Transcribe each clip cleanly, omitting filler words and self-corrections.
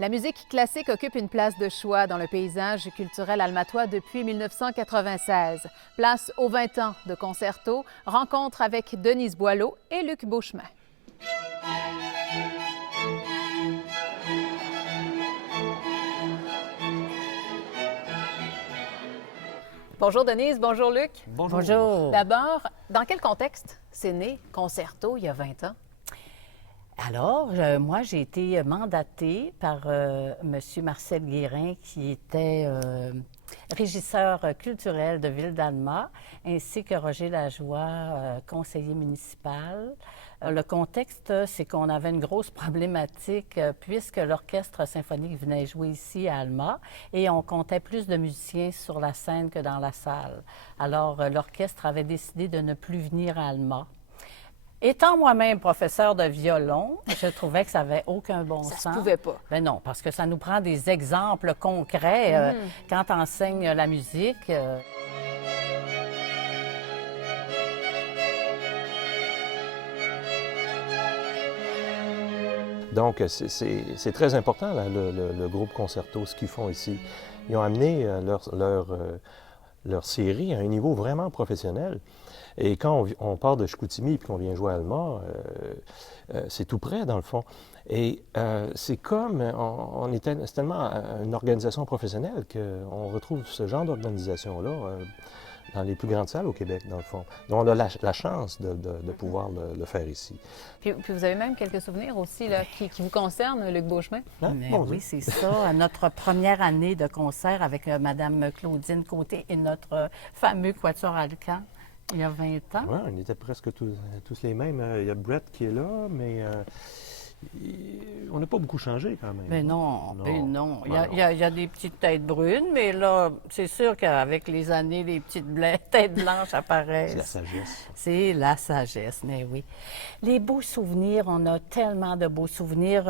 La musique classique occupe une place de choix dans le paysage culturel almatois depuis 1996. Place aux 20 ans de Concerto, rencontre avec Denise Boileau et Luc Beauchemin. Bonjour Denise, bonjour Luc. Bonjour. D'abord, dans quel contexte c'est né Concerto il y a 20 ans? Alors, moi, j'ai été mandatée par M. Marcel Guérin, qui était régisseur culturel de Ville-d'Alma, ainsi que Roger Lajoie, conseiller municipal. Le contexte, c'est qu'on avait une grosse problématique puisque l'orchestre symphonique venait jouer ici à Alma et on comptait plus de musiciens sur la scène que dans la salle. Alors, l'orchestre avait décidé de ne plus venir à Alma. Étant moi-même professeur de violon, je trouvais que ça n'avait aucun bon sens. Ça se pouvait pas. Ben non, parce que ça nous prend des exemples concrets quand on enseigne la musique. Donc, c'est très important, là, le groupe Concerto, ce qu'ils font ici. Ils ont amené leur série à un niveau vraiment professionnel. Et quand on part de Chicoutimi et qu'on vient jouer à Alma, c'est tout près, dans le fond. Et c'est comme, c'est tellement une organisation professionnelle qu'on retrouve ce genre d'organisation-là dans les plus grandes salles au Québec, dans le fond. Donc, on a la chance de pouvoir le faire ici. Puis vous avez même quelques souvenirs aussi là, qui vous concernent, Luc Beauchemin? Hein? Mais Bon, oui, c'est ça. À notre première année de concert avec Mme Claudine Côté et notre fameux quatuor Alcan, il y a 20 ans. Oui, on était presque tous les mêmes. Il y a Brett qui est là, mais on n'a pas beaucoup changé quand même. Mais non, Non. non. Ben Il y a des petites têtes brunes, mais là, c'est sûr qu'avec les années, les petites têtes blanches apparaissent. C'est la sagesse. C'est la sagesse, mais oui. Les beaux souvenirs, on a tellement de beaux souvenirs,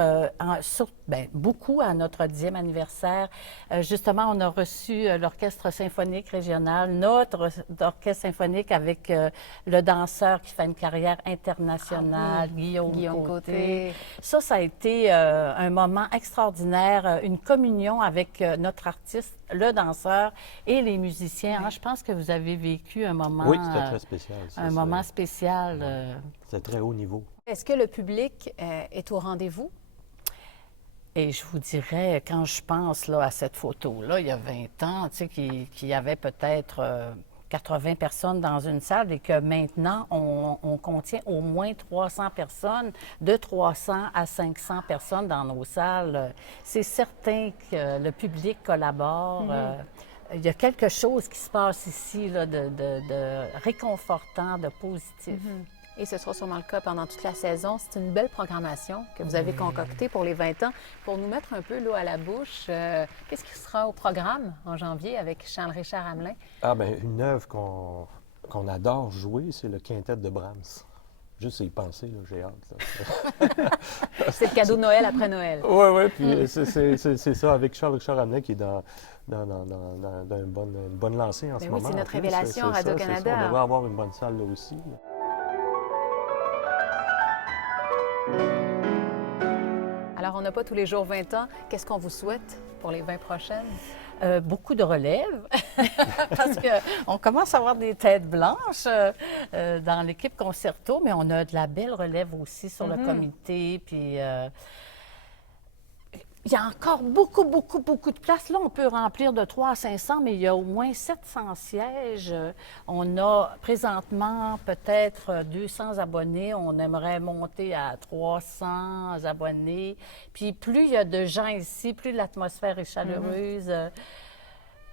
beaucoup à notre 10e anniversaire. Justement, on a reçu l'Orchestre symphonique régional, notre orchestre symphonique avec le danseur qui fait une carrière internationale, Guillaume Côté. Ça a été un moment extraordinaire, une communion avec notre artiste, le danseur et les musiciens. Oui. Hein, je pense que vous avez vécu un moment... Oui, c'était très spécial. un moment spécial. C'était très haut niveau. Est-ce que le public est au rendez-vous? Et je vous dirais, quand je pense là, à cette photo-là, il y a 20 ans, tu sais, qu'il y avait peut-être 80 personnes dans une salle et que maintenant, on contient au moins 300 personnes, de 300 à 500 personnes dans nos salles. C'est certain que le public collabore. Il y a quelque chose qui se passe ici là, de réconfortant, de positif. Et ce sera sûrement le cas pendant toute la saison. C'est une belle programmation que vous avez concoctée pour les 20 ans. Pour nous mettre un peu l'eau à la bouche, qu'est-ce qui sera au programme en janvier avec Charles-Richard Hamelin? Ah, bien, une œuvre qu'on adore jouer, c'est le quintet de Brahms. Juste y penser, là, j'ai hâte. Là. C'est le cadeau de Noël après Noël. Oui, puis c'est ça, avec Charles-Richard Hamelin qui est dans une bonne lancée en ce oui, moment. c'est notre en plus. révélation C'est ça, Radio-Canada. On devrait avoir une bonne salle là aussi. Là. Alors, on n'a pas tous les jours 20 ans. Qu'est-ce qu'on vous souhaite pour les 20 prochaines? Beaucoup de relève, parce qu'on commence à avoir des têtes blanches dans l'équipe Concerto, mais on a de la belle relève aussi sur le comité. Puis il y a encore beaucoup de place. Là, on peut remplir de 300 à 500, mais il y a au moins 700 sièges. On a présentement peut-être 200 abonnés. On aimerait monter à 300 abonnés. Puis plus il y a de gens ici, plus l'atmosphère est chaleureuse,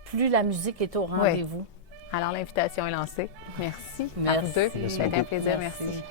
plus la musique est au rendez-vous. Alors, l'invitation est lancée. Merci. Merci. À vous deux. Merci C'était un beaucoup. plaisir. Merci. Merci.